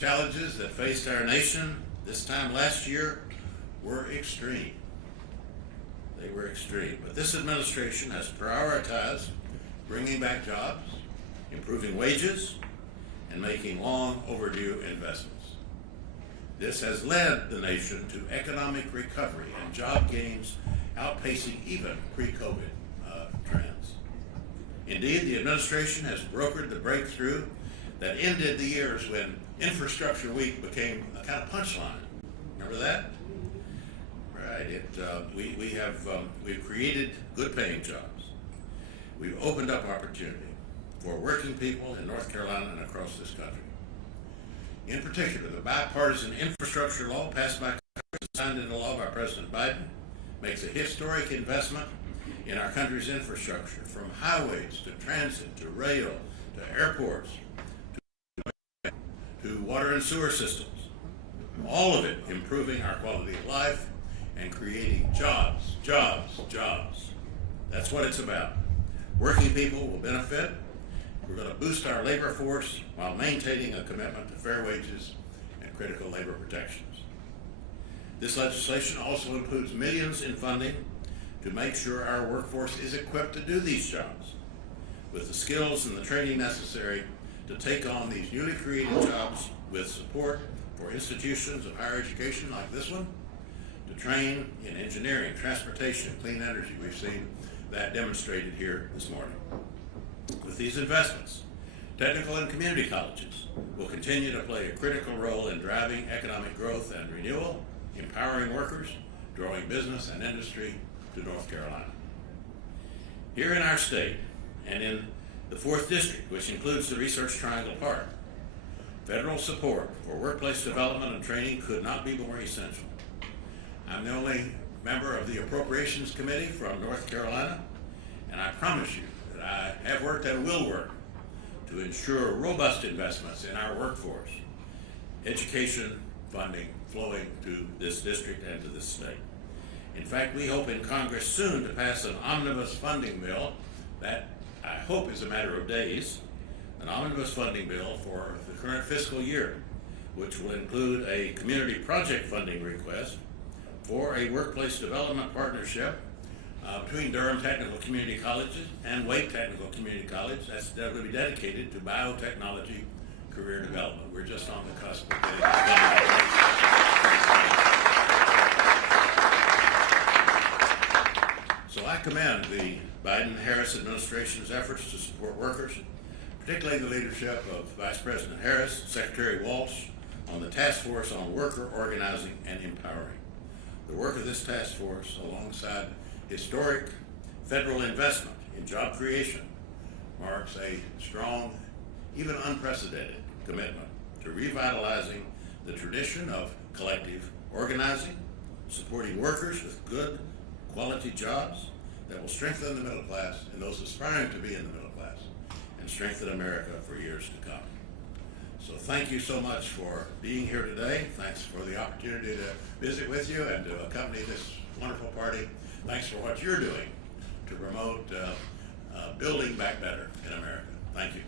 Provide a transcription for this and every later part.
Challenges that faced our nation this time last year were extreme. They were extreme, but this administration has prioritized bringing back jobs, improving wages, and making long overdue investments. This has led the nation to economic recovery and job gains outpacing even pre-COVID trends. Indeed, the administration has brokered the breakthrough that ended the years when Infrastructure Week became a kind of punchline. Remember that? Right. We've created good-paying jobs. We've opened up opportunity for working people in North Carolina and across this country. In particular, the bipartisan infrastructure law passed by Congress and signed into law by President Biden makes a historic investment in our country's infrastructure, from highways to transit to rail to airports to water and sewer systems, all of it improving our quality of life and creating jobs, jobs, jobs. That's what it's about. Working people will benefit. We're going to boost our labor force while maintaining a commitment to fair wages and critical labor protections. This legislation also includes millions in funding to make sure our workforce is equipped to do these jobs with the skills and the training necessary to take on these newly created jobs, with support for institutions of higher education like this one, to train in engineering, transportation, clean energy. We've seen that demonstrated here this morning. With these investments, technical and community colleges will continue to play a critical role in driving economic growth and renewal, empowering workers, growing business and industry to North Carolina. Here in our state and in the 4th District, which includes the Research Triangle Park, federal support for workplace development and training could not be more essential. I'm the only member of the Appropriations Committee from North Carolina, and I promise you that I have worked and will work to ensure robust investments in our workforce, education funding flowing to this district and to this state. In fact, we hope in Congress soon to pass an omnibus funding bill that I hope is a matter of days, an omnibus funding bill for the current fiscal year, which will include a community project funding request for a workplace development partnership between Durham Technical Community College and Wake Technical Community College. That's going to be dedicated to biotechnology career development. We're just on the cusp of getting So I commend the Biden-Harris administration's efforts to support workers, particularly the leadership of Vice President Harris, Secretary Walsh, on the task force on worker organizing and empowering. The work of this task force, alongside historic federal investment in job creation, marks a strong, even unprecedented commitment to revitalizing the tradition of collective organizing, supporting workers with good quality jobs that will strengthen the middle class and those aspiring to be in the middle class, and strengthen America for years to come. So thank you so much for being here today. Thanks for the opportunity to visit with you and to accompany this wonderful party. Thanks for what you're doing to promote building back better in America. Thank you.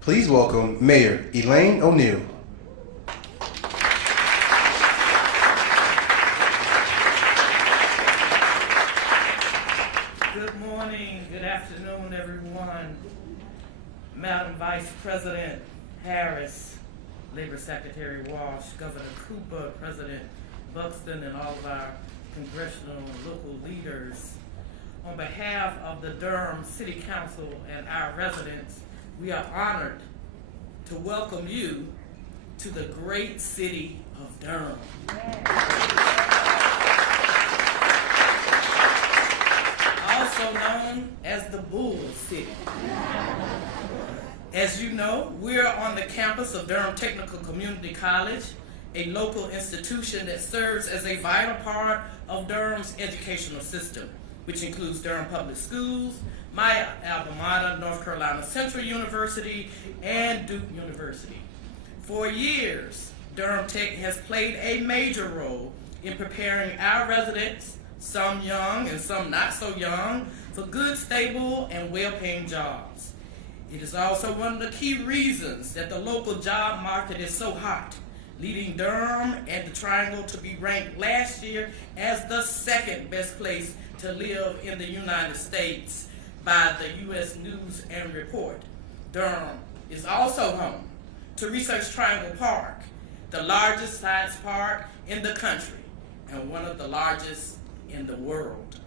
Please welcome Mayor Elaine O'Neill. Good morning, good afternoon, everyone. Madam Vice President Harris, Labor Secretary Walsh, Governor Cooper, President Buxton, and all of our congressional and local leaders. On behalf of the Durham City Council and our residents, we are honored to welcome you to the great city of Durham. Also known as the Bull City. As you know, we're on the campus of Durham Technical Community College, a local institution that serves as a vital part of Durham's educational system, which includes Durham Public Schools, my alma mater, North Carolina Central University, and Duke University. For years, Durham Tech has played a major role in preparing our residents, some young and some not so young, for good, stable, and well-paying jobs. It is also one of the key reasons that the local job market is so hot, leading Durham and the Triangle to be ranked last year as the second best place to live in the United States by the U.S. News and Report. Durham is also home to Research Triangle Park, the largest science park in the country and one of the largest in the world.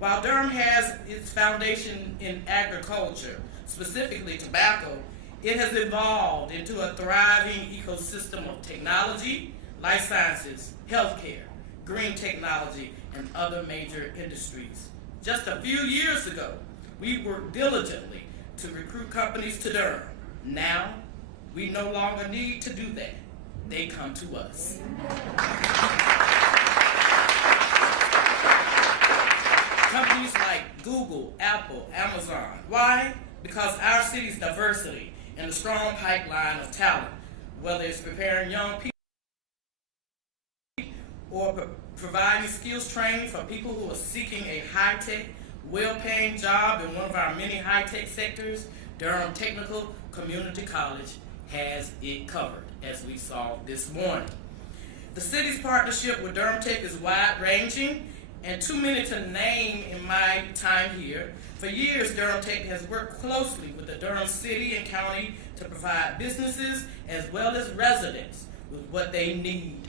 While Durham has its foundation in agriculture, specifically tobacco, it has evolved into a thriving ecosystem of technology, life sciences, healthcare, green technology, and other major industries. Just a few years ago, we worked diligently to recruit companies to Durham. Now, we no longer need to do that. They come to us. Companies like Google, Apple, Amazon. Why? Because our city's diversity and the strong pipeline of talent, whether it's preparing young people or providing skills training for people who are seeking a high-tech, well-paying job in one of our many high-tech sectors, Durham Technical Community College has it covered, as we saw this morning. The city's partnership with Durham Tech is wide-ranging and too many to name in my time here. For years, Durham Tech has worked closely with the Durham City and County to provide businesses as well as residents with what they need.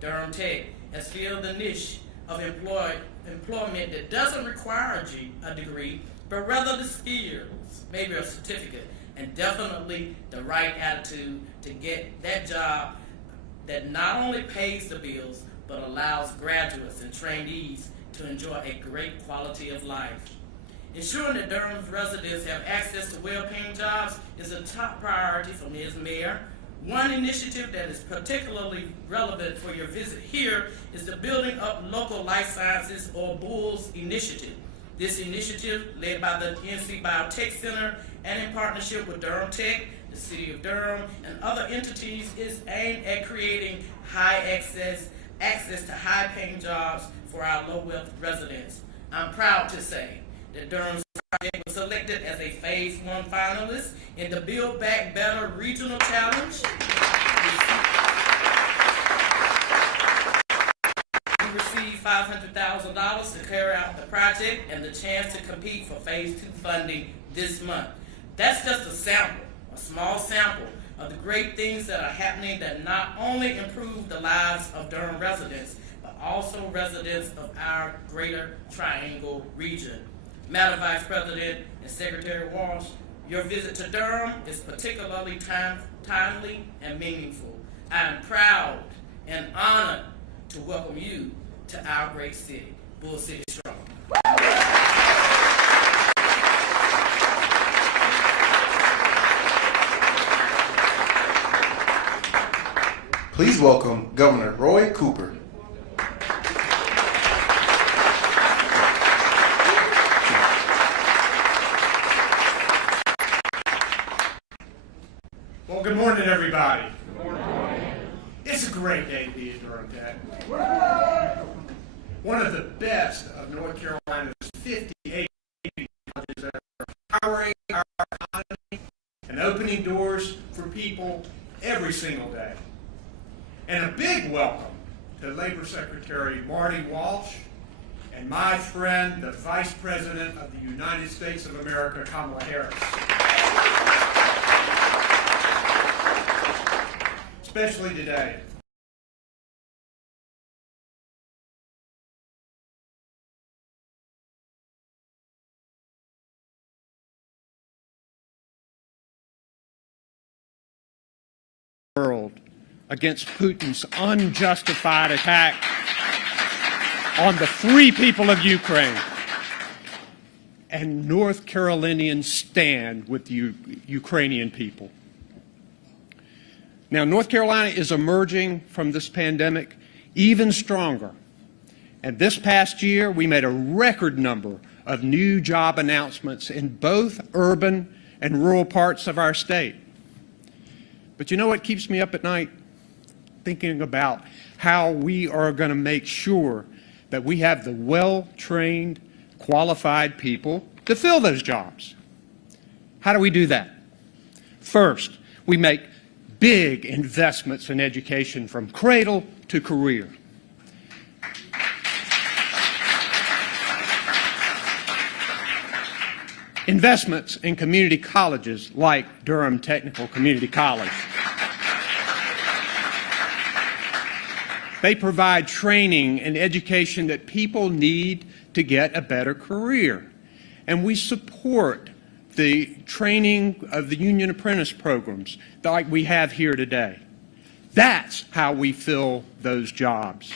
Durham Tech has filled the niche of employment that doesn't require a degree, but rather the skills, maybe a certificate, and definitely the right attitude to get that job that not only pays the bills, but allows graduates and trainees to enjoy a great quality of life. Ensuring that Durham's residents have access to well-paying jobs is a top priority for me as mayor. One initiative that is particularly relevant for your visit here is the Building Up Local Life Sciences, or BULLS initiative. This initiative, led by the NC Biotech Center and in partnership with Durham Tech, the City of Durham, and other entities, is aimed at creating high access to high-paying jobs for our low-wealth residents. I'm proud to say that Durham's project was selected as a Phase 1 finalist in the Build Back Better Regional Challenge. We received $500,000 to carry out the project and the chance to compete for Phase 2 funding this month. That's just a sample, a small sample of the great things that are happening that not only improve the lives of Durham residents, but also residents of our greater Triangle region. Madam Vice President and Secretary Walsh, your visit to Durham is particularly timely and meaningful. I am proud and honored to welcome you to our great city. Bull City Strong. Please welcome Governor Roy Cooper. Well, good morning, everybody. Good morning. It's a great day to be at Durham Tech. One of the best of North Carolina's 58 colleges that are powering our economy and opening doors for people every single day. And a big welcome to Labor Secretary Marty Walsh and my friend, the Vice President of the United States of America, Kamala Harris. Especially today. World against Putin's unjustified attack on the free people of Ukraine. And North Carolinians stand with the Ukrainian people. Now, North Carolina is emerging from this pandemic even stronger. And this past year, we made a record number of new job announcements in both urban and rural parts of our state. But you know what keeps me up at night? Thinking about how we are going to make sure that we have the well-trained, qualified people to fill those jobs. How do we do that? First, we make big investments in education from cradle to career. Investments in community colleges like Durham Technical Community College. They provide training and education that people need to get a better career. And we support the training of the union apprentice programs like we have here today. That's how we fill those jobs.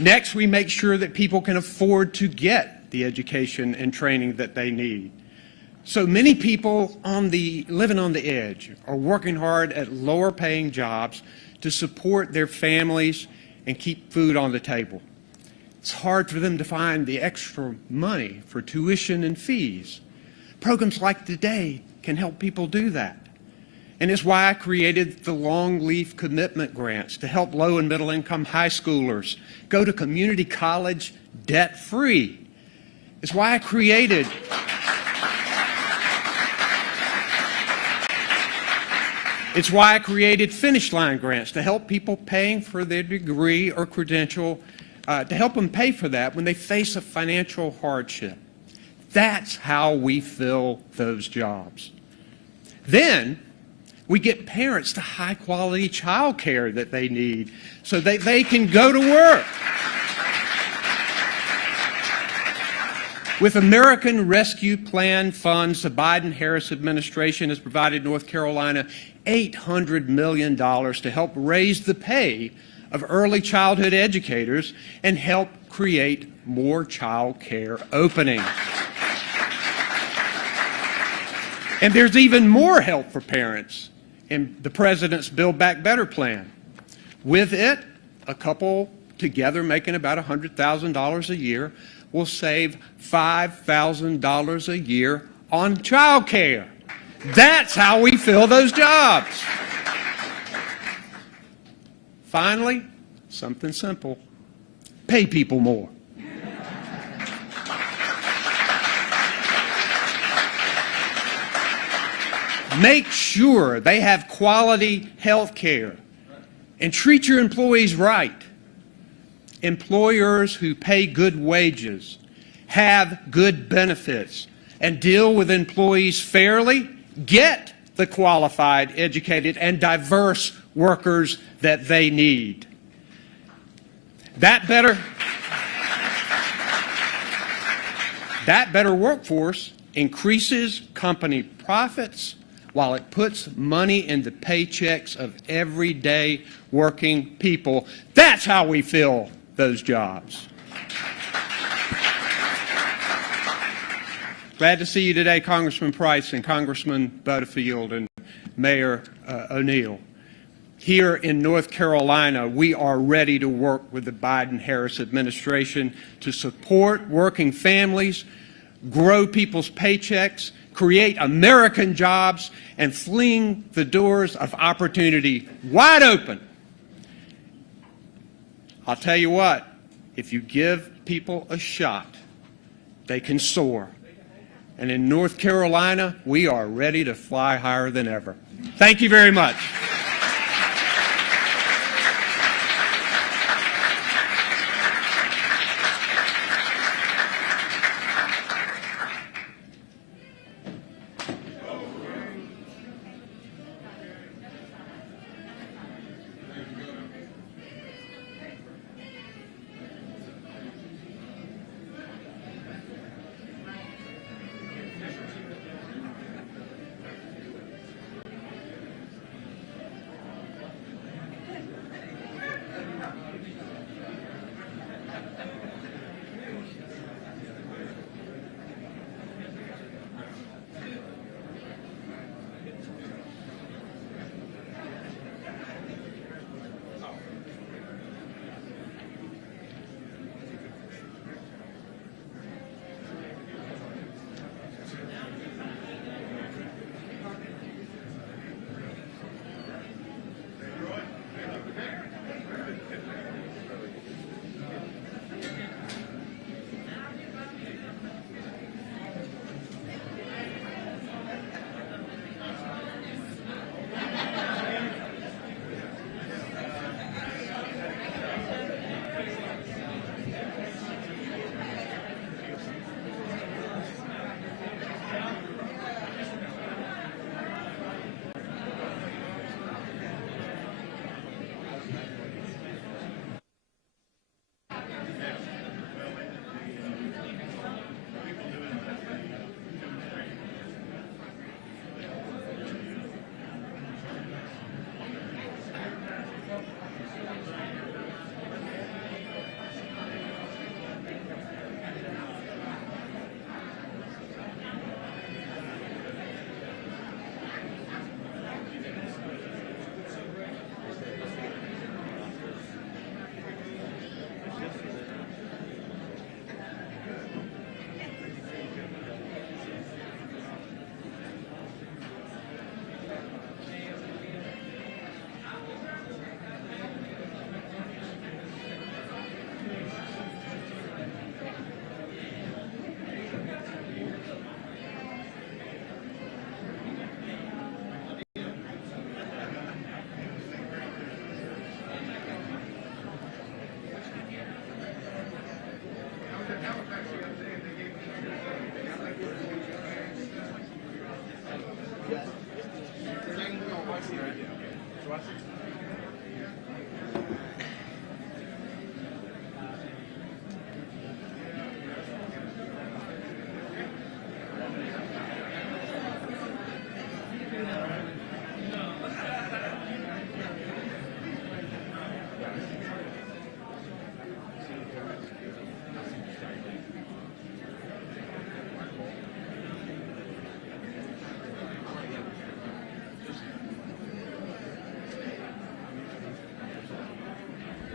Next, we make sure that people can afford to get the education and training that they need. So many people living on the edge are working hard at lower paying jobs to support their families and keep food on the table. It's hard for them to find the extra money for tuition and fees. Programs like today can help people do that. And it's why I created the long leaf commitment grants to help low and middle income high schoolers go to community college debt free. It's why I created finish line grants to help people paying for their degree or credential, to help them pay for that when they face a financial hardship. That's how we fill those jobs. Then we get parents to high-quality child care that they need so that they can go to work. With American Rescue Plan funds, the Biden-Harris administration has provided North Carolina $800 million to help raise the pay of early childhood educators and help create more child care openings. And there's even more help for parents in the President's Build Back Better plan. With it, a couple together making about $100,000 a year will save $5,000 a year on child care. That's how we fill those jobs. Finally, something simple. Pay people more. Make sure they have quality health care and treat your employees right. Employers who pay good wages, have good benefits, and deal with employees fairly get the qualified, educated, and diverse workers that they need. That better workforce increases company profits while it puts money in the paychecks of everyday working people. That's how we fill those jobs. Glad to see you today, Congressman Price and Congressman Butterfield and Mayor O'Neill. Here in North Carolina, we are ready to work with the Biden-Harris administration to support working families, grow people's paychecks, create American jobs, and fling the doors of opportunity wide open. I'll tell you what, if you give people a shot, they can soar. And in North Carolina, we are ready to fly higher than ever. Thank you very much.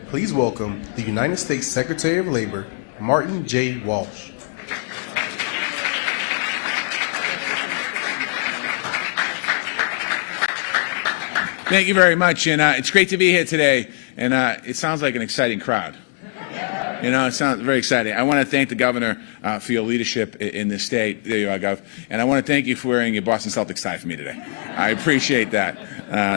Please welcome the United States Secretary of Labor, Martin J. Walsh. Thank you very much, and it's great to be here today, and it sounds like an exciting crowd. You know, it sounds very exciting. I want to thank the governor for your leadership in this state. There you are, Gov. And I want to thank you for wearing your Boston Celtics tie for me today. I appreciate that.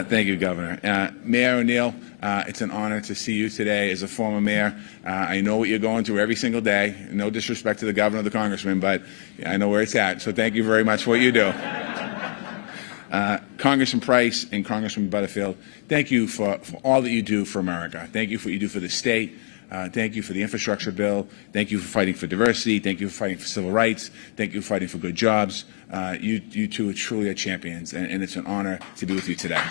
Thank you, Governor. Mayor O'Neill, it's an honor to see you today as a former mayor. I know what you're going through every single day. No disrespect to the governor or the congressman, but I know where it's at. So thank you very much for what you do. Congressman Price and Congressman Butterfield, thank you for all that you do for America. Thank you for what you do for the state. Thank you for the infrastructure bill. Thank you for fighting for diversity. Thank you for fighting for civil rights. Thank you for fighting for good jobs. You two are truly are champions, and it's an honor to be with you today.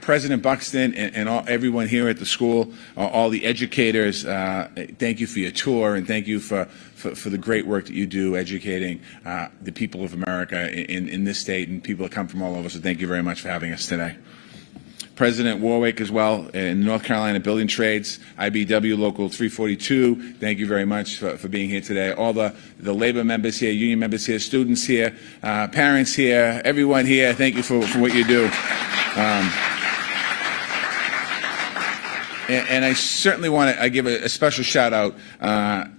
President Buxton and everyone here at the school, all the educators, thank you for your tour, and thank you for the great work that you do educating the people of America in this state and people that come from all over. So thank you very much for having us today. President Warwick as well, in North Carolina Building Trades, IBEW Local 342, thank you very much for being here today. All the labor members here, union members here, students here, parents here, everyone here, thank you for what you do. And I certainly want to give a special shout out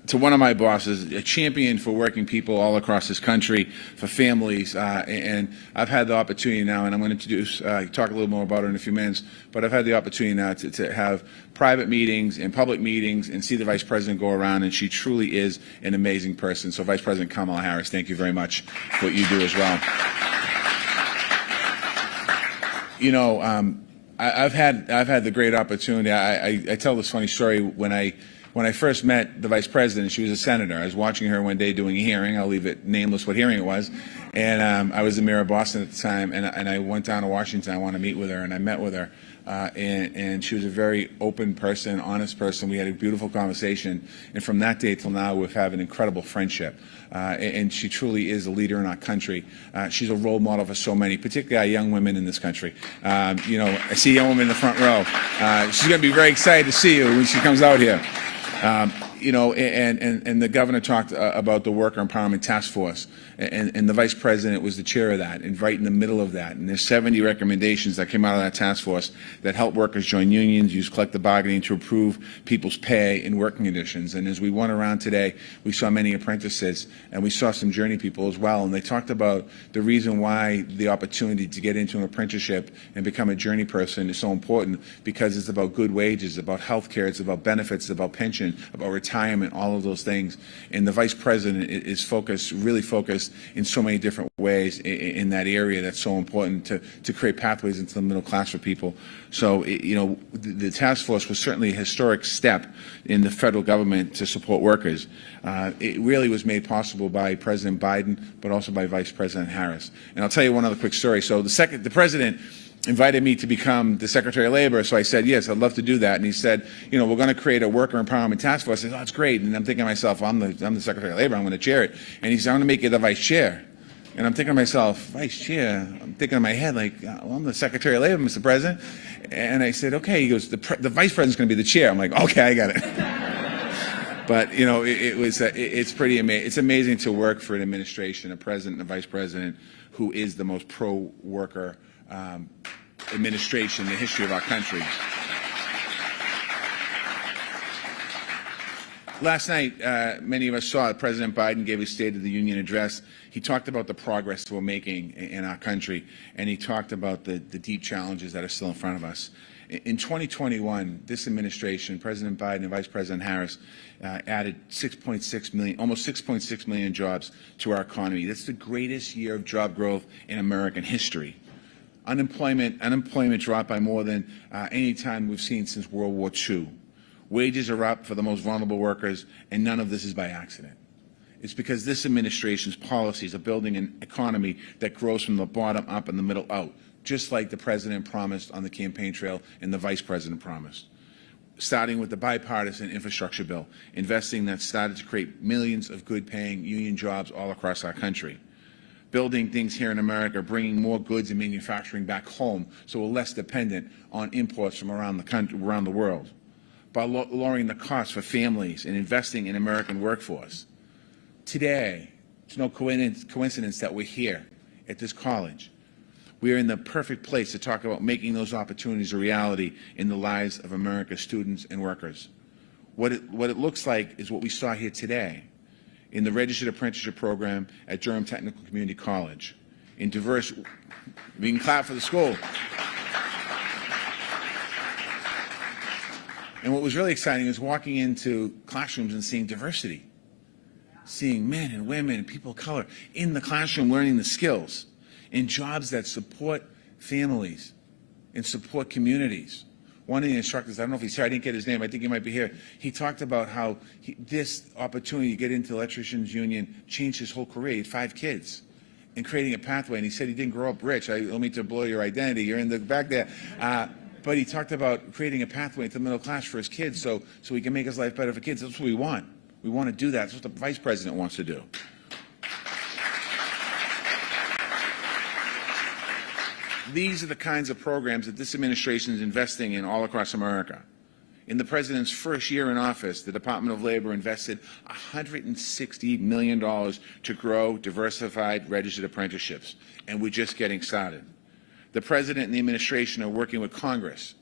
to one of my bosses, a champion for working people all across this country, for families. And I've had the opportunity now, and I'm going to talk a little more about it in a few minutes, but I've had the opportunity now to have private meetings and public meetings and see the Vice President go around, and she truly is an amazing person. So Vice President Kamala Harris, thank you very much for what you do as well. You know, I've had the great opportunity. I tell this funny story. When I first met the Vice President, she was a senator. I was watching her one day doing a hearing. I'll leave it nameless what hearing it was. And I was the mayor of Boston at the time, and I went down to Washington. I wanted to meet with her, and I met with her. And she was a very open person, honest person. We had a beautiful conversation. And from that day till now, we've had an incredible friendship. And she truly is a leader in our country. She's a role model for so many, particularly our young women in this country. You know, I see a young woman in the front row. She's going to be very excited to see you when she comes out here. You know, and the governor talked about the Worker Empowerment Task Force, and the Vice President was the chair of that, and right in the middle of that. And there's 70 recommendations that came out of that task force that help workers join unions, use collective bargaining to improve people's pay and working conditions. And as we went around today, we saw many apprentices, and we saw some journey people as well. And they talked about the reason why the opportunity to get into an apprenticeship and become a journey person is so important, because it's about good wages, about health care, it's about benefits, it's about pension, about retirement, all of those things. And the Vice President is really focused in so many different ways in that area that's so important to create pathways into the middle class for people. So, you know, the task force was certainly a historic step in the federal government to support workers. It really was made possible by President Biden, but also by Vice President Harris. And I'll tell you one other quick story. So the President invited me to become the Secretary of Labor, so I said, yes, I'd love to do that. And he said, you know, we're going to create a Worker Empowerment Task Force. I said, oh, that's great. And I'm thinking to myself, I'm the Secretary of Labor, I'm going to chair it. And he said, I'm going to make you the Vice Chair. And I'm thinking to myself, Vice Chair? I'm thinking in my head, like, well, I'm the Secretary of Labor, Mr. President. And I said, okay. He goes, the Vice President's going to be the chair. I'm like, okay, I got it. But, you know, it's pretty amazing. It's amazing to work for an administration, a president and a vice president who is the most pro-worker administration in the history of our country. Last night, many of us saw President Biden gave his State of the Union address. He talked about the progress we're making in our country, and he talked about the deep challenges that are still in front of us. In 2021, this administration, President Biden and Vice President Harris, added 6.6 million, almost 6.6 million jobs to our economy. That's the greatest year of job growth in American history. Unemployment dropped by more than any time we've seen since World War II. Wages are up for the most vulnerable workers, and none of this is by accident. It's because this administration's policies are building an economy that grows from the bottom up and the middle out, just like the president promised on the campaign trail and the vice president promised. Starting with the bipartisan infrastructure bill, investing that started to create millions of good-paying union jobs all across our country. Building things here in America, bringing more goods and manufacturing back home so we're less dependent on imports from around the country, around the world. By lowering the cost for families and investing in American workforce. Today, it's no coincidence that we're here at this college. We are in the perfect place to talk about making those opportunities a reality in the lives of America's students and workers. What it looks like is what we saw here today in the Registered Apprenticeship Program at Durham Technical Community College. In diverse, we can clap for the school. And what was really exciting is walking into classrooms and seeing diversity, seeing men and women and people of color in the classroom learning the skills in jobs that support families and support communities. One of the instructors, I don't know if he's here, I didn't get his name, I think he might be here, he talked about how this opportunity to get into the electricians union changed his whole career. He had 5 kids and creating a pathway, and he said he didn't grow up rich. I don't mean to blow your identity, you're in the back there. But he talked about creating a pathway into the middle class for his kids so he can make his life better for kids. That's what we want. We want to do that. That's what the vice president wants to do. These are the kinds of programs that this administration is investing in all across America. In the president's first year in office, the Department of Labor invested $160 million to grow diversified registered apprenticeships, and we're just getting started. The president and the administration are working with Congress,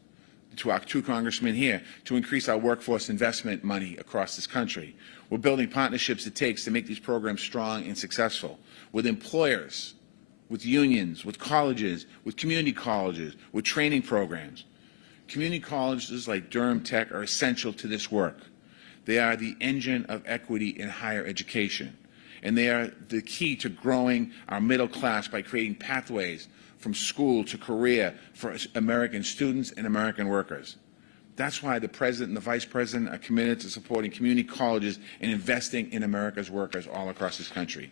to our 2 congressmen here, to increase our workforce investment money across this country. We're building partnerships it takes to make these programs strong and successful with employers, with unions, with colleges, with community colleges, with training programs. Community colleges like Durham Tech are essential to this work. They are the engine of equity in higher education, and they are the key to growing our middle class by creating pathways from school to career for American students and American workers. That's why the President and the Vice President are committed to supporting community colleges and investing in America's workers all across this country.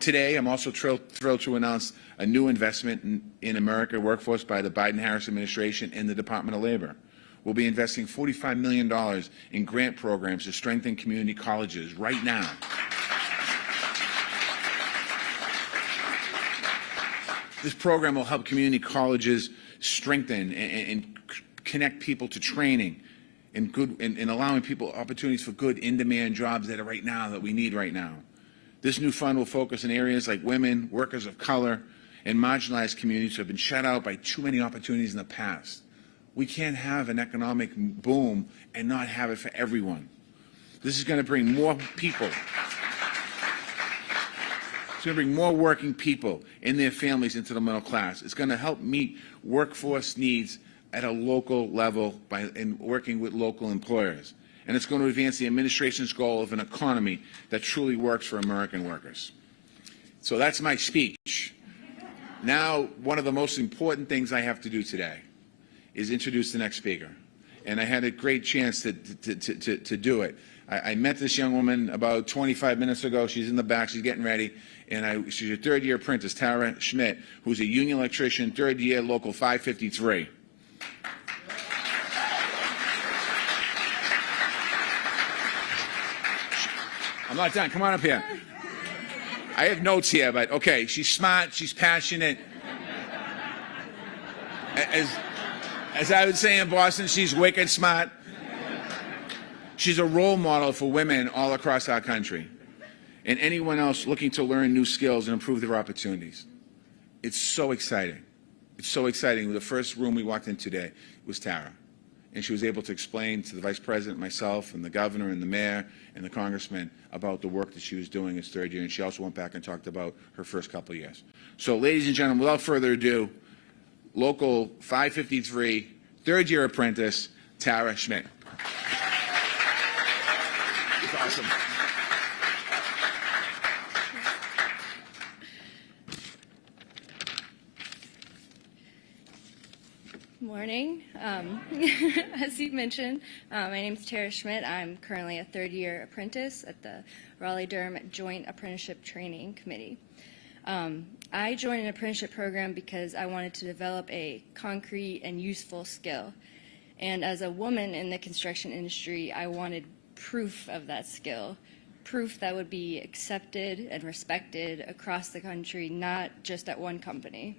Today, I'm also thrilled to announce a new investment in American workforce by the Biden-Harris administration and the Department of Labor. We'll be investing $45 million in grant programs to strengthen community colleges right now. This program will help community colleges strengthen and connect people to training and allowing people opportunities for good in-demand jobs that are right now, that we need right now. This new fund will focus in areas like women, workers of color, and marginalized communities who have been shut out by too many opportunities in the past. We can't have an economic boom and not have it for everyone. This is going to bring more people. It's going to bring more working people and their families into the middle class. It's going to help meet workforce needs at a local level in working with local employers. And it's going to advance the administration's goal of an economy that truly works for American workers. So that's my speech. Now, one of the most important things I have to do today is introduce the next speaker. And I had a great chance to do it. I met this young woman about 25 minutes ago. She's in the back. She's getting ready. And she's a third-year apprentice, Tara Schmidt, who's a union electrician, third year, local 553. I'm not done. Come on up here. I have notes here, but okay. She's smart. She's passionate. As I would say in Boston, she's wicked smart. She's a role model for women all across our country and anyone else looking to learn new skills and improve their opportunities. It's so exciting. It's so exciting. The first room we walked in today was Tara. And she was able to explain to the vice president, myself, and the governor, and the mayor, and the congressman about the work that she was doing as third year. And she also went back and talked about her first couple of years. So, ladies and gentlemen, without further ado, local 553, third-year apprentice, Tara Schmidt. It's awesome. Morning. As you mentioned, my name is Tara Schmidt. I'm currently a third-year apprentice at the Raleigh-Durham Joint Apprenticeship Training Committee. I joined an apprenticeship program because I wanted to develop a concrete and useful skill. And as a woman in the construction industry, I wanted proof of that skill, proof that would be accepted and respected across the country, not just at one company.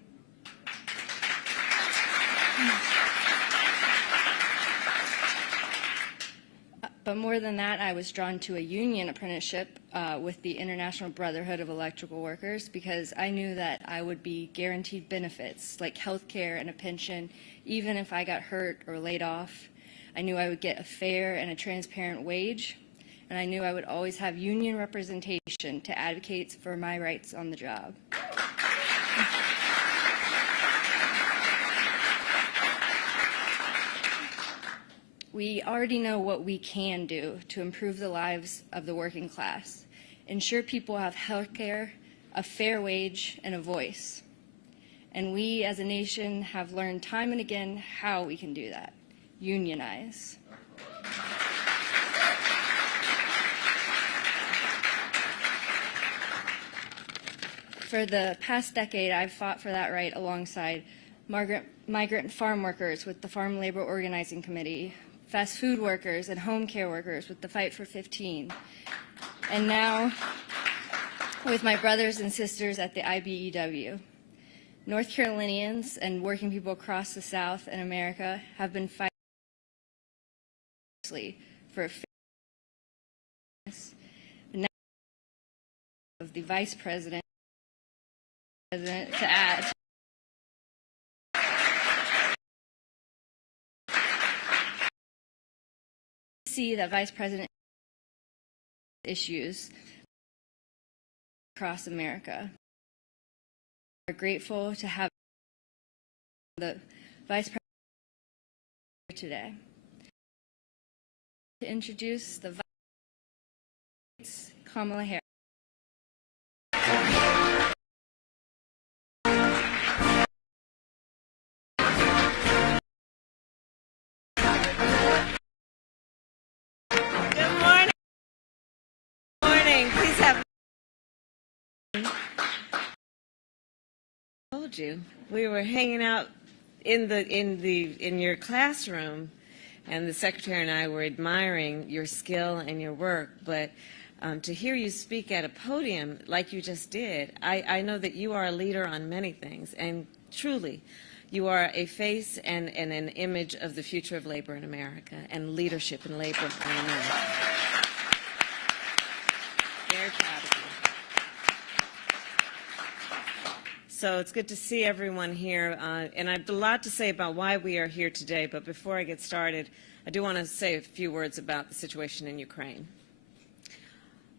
But more than that, I was drawn to a union apprenticeship with the International Brotherhood of Electrical Workers because I knew that I would be guaranteed benefits like health care and a pension, even if I got hurt or laid off. I knew I would get a fair and a transparent wage, and I knew I would always have union representation to advocate for my rights on the job. We already know what we can do to improve the lives of the working class, ensure people have health care, a fair wage, and a voice. And we as a nation have learned time and again how we can do that. Unionize. For the past decade, I've fought for that right alongside migrant farm workers with the Farm Labor Organizing Committee, fast food workers and home care workers with the Fight for 15, and now with my brothers and sisters at the IBEW. North Carolinians and working people across the South and America have been fighting for a now of the Vice President to add. See that Vice President issues across America. We're grateful to have the Vice President here today. To introduce the Vice Kamala Harris. You. We were hanging out in your classroom, and the secretary and I were admiring your skill and your work. But to hear you speak at a podium like you just did, I know that you are a leader on many things, and truly, you are a face and an image of the future of labor in America and leadership in labor in America. Very proud of you. So it's good to see everyone here, and I have a lot to say about why we are here today, but before I get started, I do want to say a few words about the situation in Ukraine.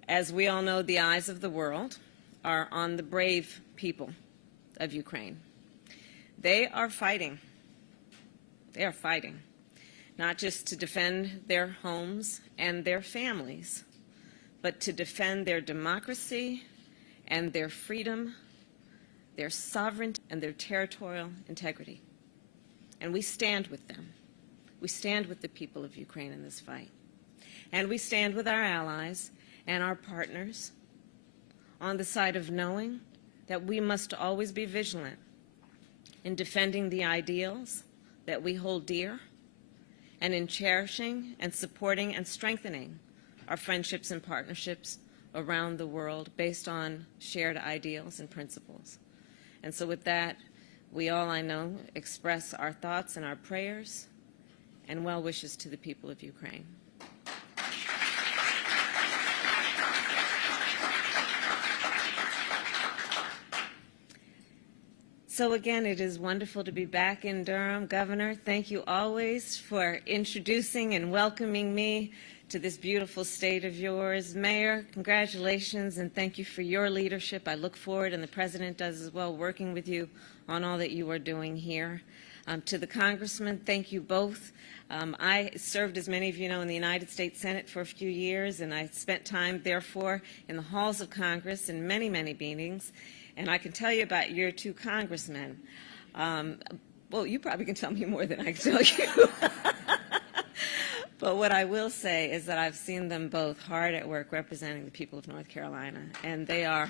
As we all know, the eyes of the world are on the brave people of Ukraine. They are fighting. They are fighting, not just to defend their homes and their families, but to defend their democracy and their freedom, their sovereignty, and their territorial integrity. And we stand with them. We stand with the people of Ukraine in this fight. And we stand with our allies and our partners on the side of knowing that we must always be vigilant in defending the ideals that we hold dear and in cherishing and supporting and strengthening our friendships and partnerships around the world based on shared ideals and principles. And so with that, we all, I know, express our thoughts and our prayers and well wishes to the people of Ukraine. So again, it is wonderful to be back in Durham. Governor, thank you always for introducing and welcoming me to this beautiful state of yours. Mayor, congratulations and thank you for your leadership. I look forward, and the President does as well, working with you on all that you are doing here. To the Congressman, thank you both. I served, as many of you know, in the United States Senate for a few years, and I spent time, therefore, in the halls of Congress in many, many meetings. And I can tell you about your two congressmen. Well, you probably can tell me more than I can tell you. But what I will say is that I've seen them both hard at work representing the people of North Carolina, and they are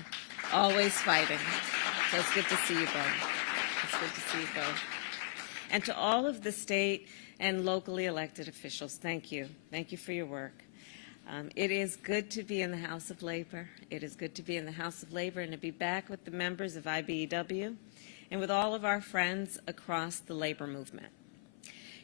always fighting. So it's good to see you both. It's good to see you both. And to all of the state and locally elected officials, thank you. Thank you for your work. It is good to be in the House of Labor. It is good to be in the House of Labor and to be back with the members of IBEW and with all of our friends across the labor movement.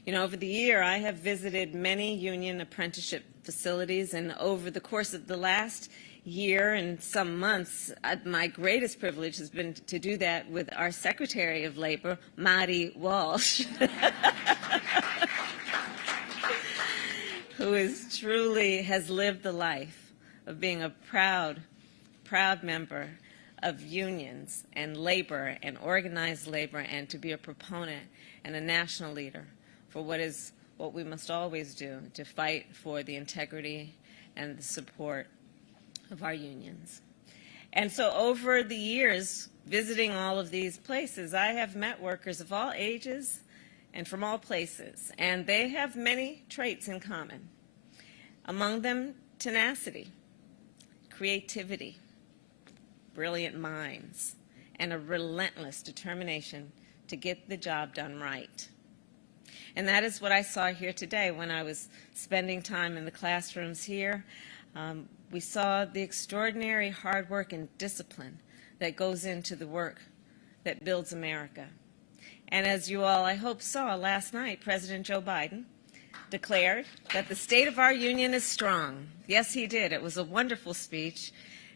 You know, over the year, I have visited many union apprenticeship facilities, and over the course of the last year and some months, my greatest privilege has been to do that with our Secretary of Labor, Marty Walsh, who is truly has lived the life of being a proud member of unions and labor and organized labor, and to be a proponent and a national leader for what we must always do, to fight for the integrity and the support of our unions. And so over the years, visiting all of these places, I have met workers of all ages and from all places, and they have many traits in common. Among them, tenacity, creativity, brilliant minds, and a relentless determination to get the job done right. And that is what I saw here today when I was spending time in the classrooms here. We saw the extraordinary hard work and discipline that goes into the work that builds America. And as you all, I hope, saw last night, President Joe Biden declared that the state of our union is strong. Yes, he did. It was a wonderful speech.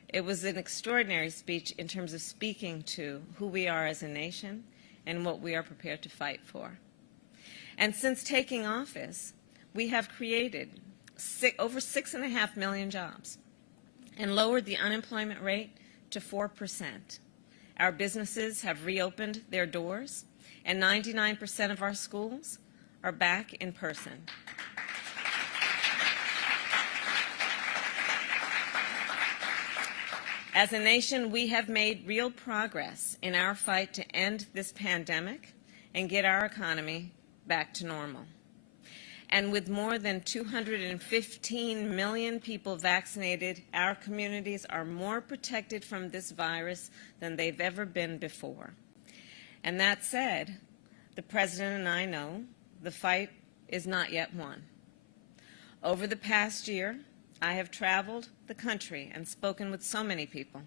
It was an extraordinary speech in terms of speaking to who we are as a nation and what we are prepared to fight for. And since taking office, we have created over 6.5 million jobs and lowered the unemployment rate to 4%. Our businesses have reopened their doors, and 99% of our schools are back in person. As a nation, we have made real progress in our fight to end this pandemic and get our economy back to normal. And with more than 215 million people vaccinated, our communities are more protected from this virus than they've ever been before. And that said, the President and I know the fight is not yet won. Over the past year, I have traveled the country and spoken with so many people.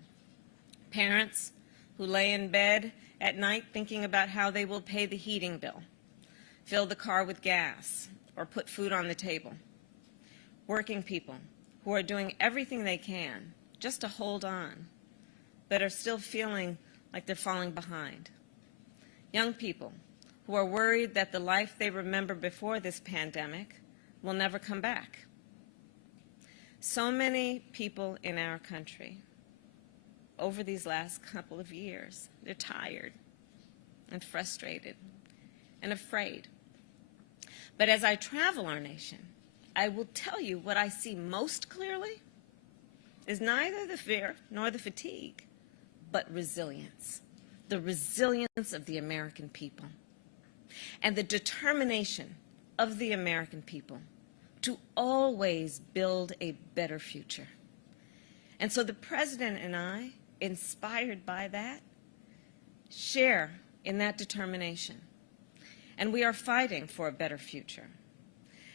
Parents who lay in bed at night thinking about how they will pay the heating bill, fill the car with gas, or put food on the table. Working people who are doing everything they can just to hold on, but are still feeling like they're falling behind. Young people who are worried that the life they remember before this pandemic will never come back. So many people in our country over these last couple of years, they're tired and frustrated and afraid. But as I travel our nation, I will tell you what I see most clearly is neither the fear nor the fatigue, but resilience. The resilience of the American people and the determination of the American people to always build a better future. And so the President and I, inspired by that, share in that determination. And we are fighting for a better future.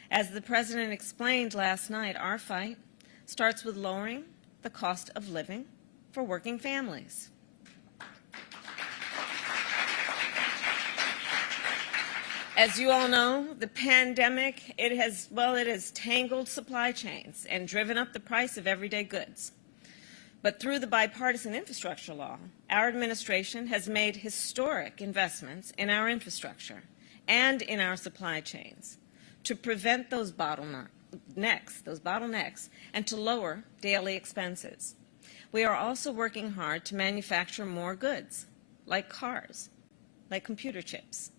As the President explained last night, our fight starts with lowering the cost of living for working families. As you all know, the pandemic, it has tangled supply chains and driven up the price of everyday goods. But through the bipartisan infrastructure law, our administration has made historic investments in our infrastructure and in our supply chains to prevent those bottlenecks, and to lower daily expenses. We are also working hard to manufacture more goods, like cars, like computer chips,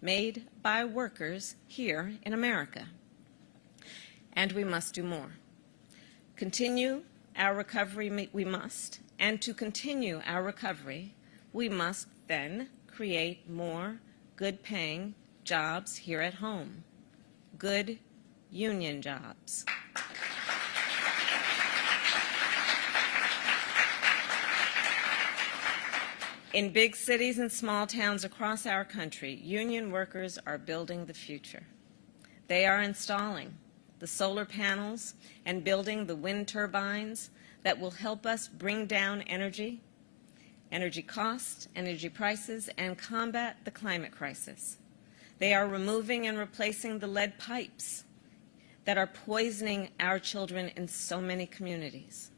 made by workers here in America. And we must do more. Continue our recovery we must, and to continue our recovery, we must then create more good-paying jobs here at home, good union jobs. In big cities and small towns across our country, union workers are building the future. They are installing the solar panels and building the wind turbines that will help us bring down energy costs, energy prices, and combat the climate crisis. They are removing and replacing the lead pipes that are poisoning our children in so many communities.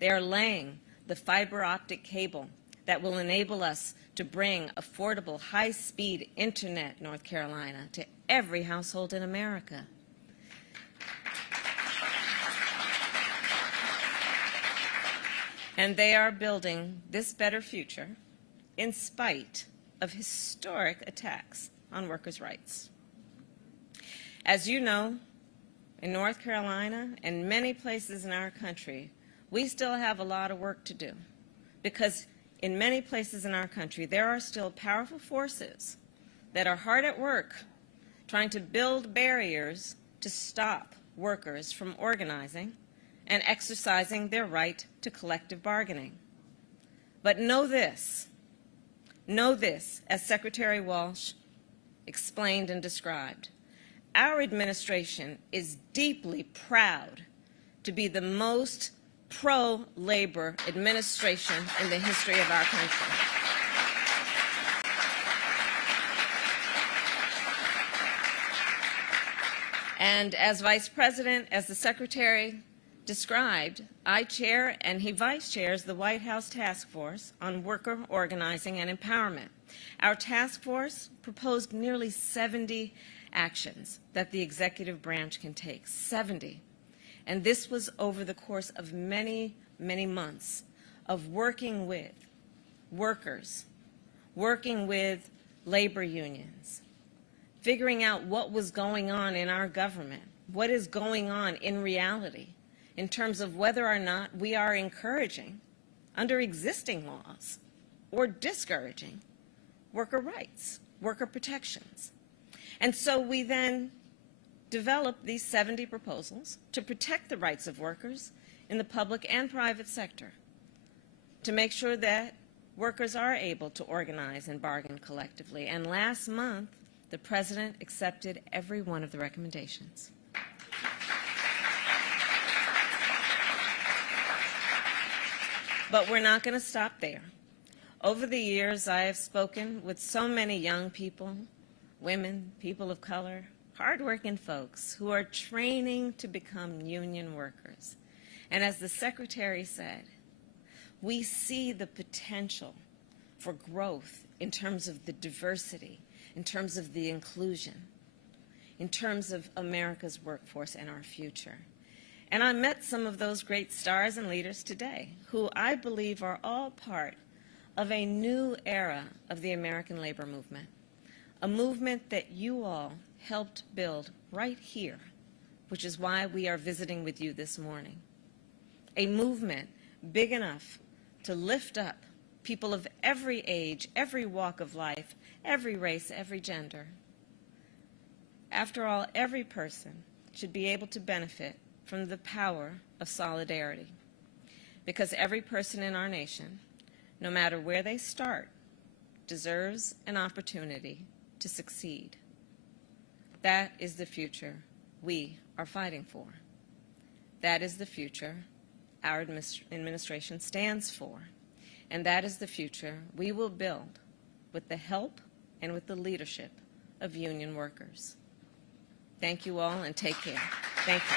They are laying the fiber optic cable that will enable us to bring affordable, high-speed internet, North Carolina, to every household in America. And they are building this better future in spite of historic attacks on workers' rights. As you know, in North Carolina and many places in our country, we still have a lot of work to do, because in many places in our country, there are still powerful forces that are hard at work trying to build barriers to stop workers from organizing and exercising their right to collective bargaining. But know this, as Secretary Walsh explained and described, our administration is deeply proud to be the most pro-labor administration in the history of our country. And as Vice President, as the Secretary described, I chair and he vice chairs the White House Task Force on Worker Organizing and Empowerment. Our task force proposed nearly 70 actions that the executive branch can take, 70. And this was over the course of many, many months of working with workers, working with labor unions, figuring out what was going on in our government, what is going on in reality in terms of whether or not we are encouraging, under existing laws, or discouraging worker rights, worker protections. And so we then developed these 70 proposals to protect the rights of workers in the public and private sector, to make sure that workers are able to organize and bargain collectively. And last month, the President accepted every one of the recommendations. But we're not going to stop there. Over the years, I have spoken with so many young people, women, people of color, hardworking folks who are training to become union workers. And as the Secretary said, we see the potential for growth in terms of the diversity, in terms of the inclusion, in terms of America's workforce and our future. And I met some of those great stars and leaders today, who I believe are all part of a new era of the American labor movement, a movement that you all helped build right here, which is why we are visiting with you this morning. A movement big enough to lift up people of every age, every walk of life, every race, every gender. After all, every person should be able to benefit from the power of solidarity, because every person in our nation, no matter where they start, deserves an opportunity to succeed. That is the future we are fighting for. That is the future our administration stands for. And that is the future we will build with the help and with the leadership of union workers. Thank you all, and take care. Thank you.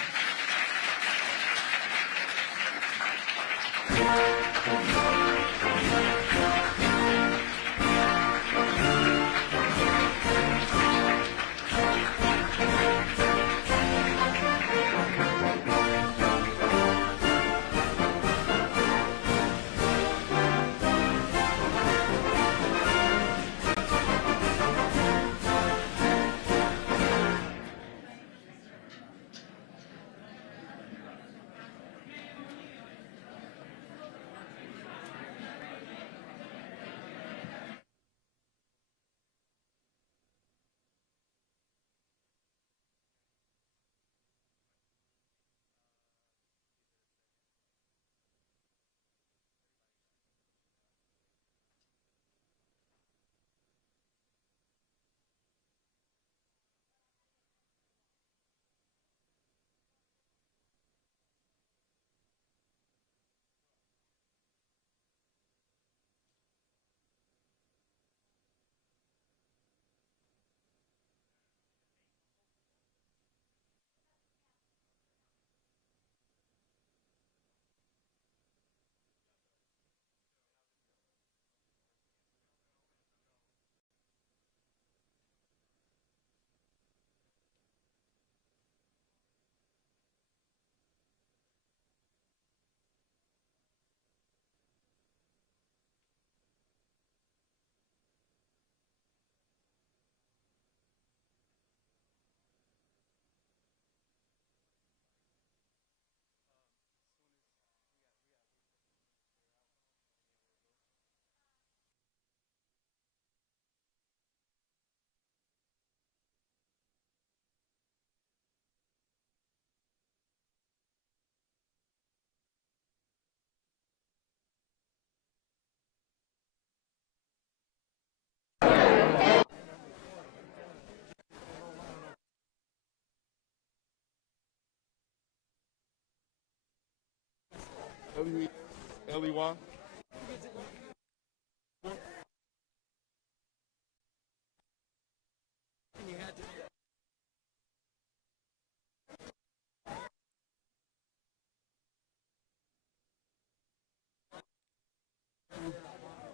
L-E-Y.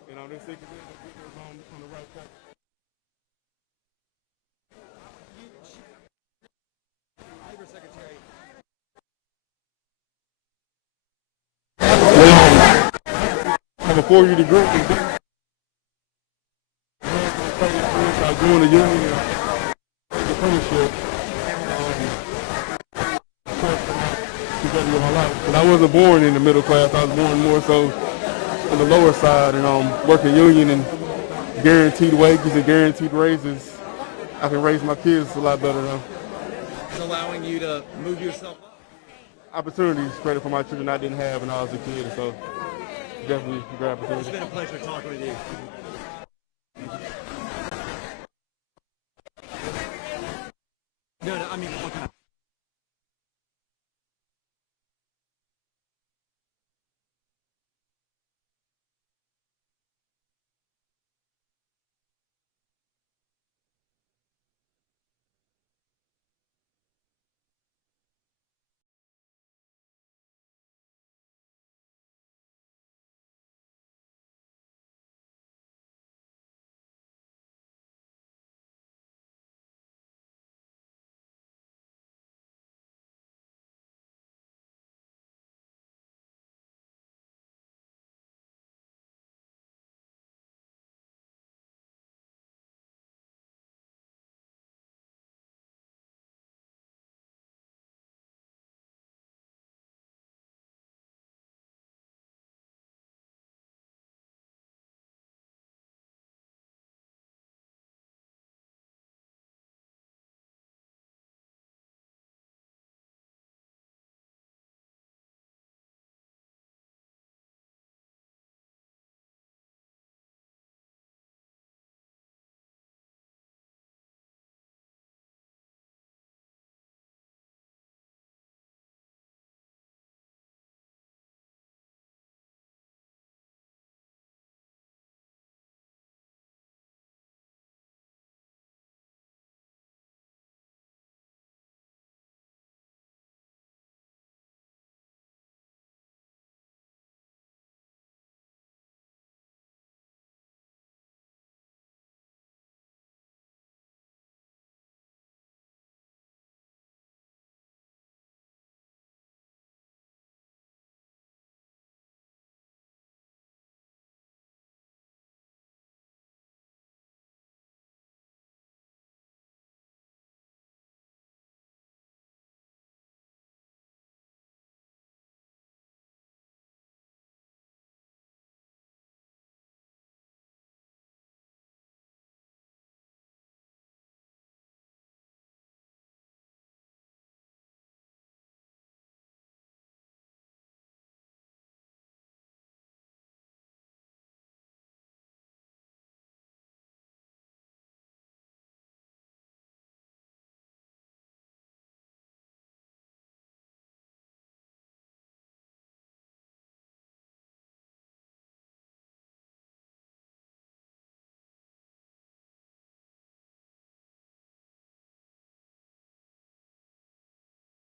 And on this second on the right side. Labor Secretary. I have a 4-year degree. I joined the union and apprenticeship. Together with my life. But I wasn't born in the middle class. I was born more so on the lower side, and working union and guaranteed wages and guaranteed raises. I can raise my kids a lot better now. It's allowing you to move yourself up. Opportunities created for my children I didn't have when I was a kid, so definitely a great opportunity. It's been a pleasure talking with you.